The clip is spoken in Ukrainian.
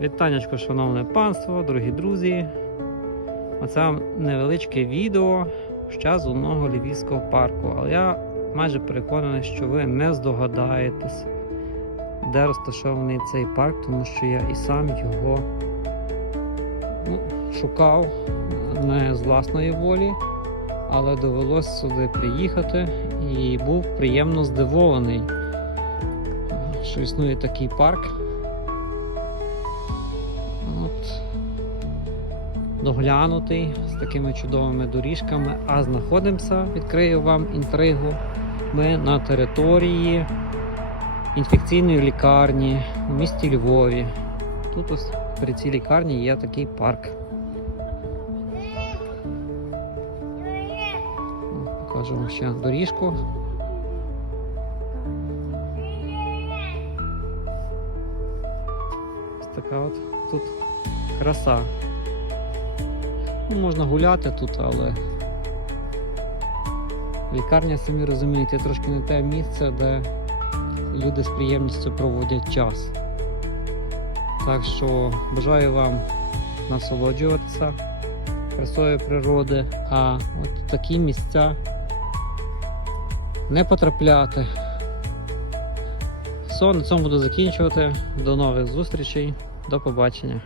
Вітанечко, шановне панство, дорогі друзі. Оце вам невеличке відео з одного львівського парку. Але я майже переконаний, що ви не здогадаєтесь, де розташований цей парк, тому що я і сам його ну, шукав не з власної волі, але довелося сюди приїхати і був приємно здивований, що існує такий парк. Доглянутий з такими чудовими доріжками, а знаходимося, відкрию вам інтригу. Ми на території інфекційної лікарні у місті Львові. Тут ось при цій лікарні є такий парк. Покажу вам ще доріжку. Ось така от тут краса. Ну, можна гуляти тут, але лікарня, самі розумієте, трошки не те місце, де люди з приємністю проводять час. Так що бажаю вам насолоджуватися красою природи, а от такі місця не потрапляти. Все, на цьому буду закінчувати. До нових зустрічей. До побачення.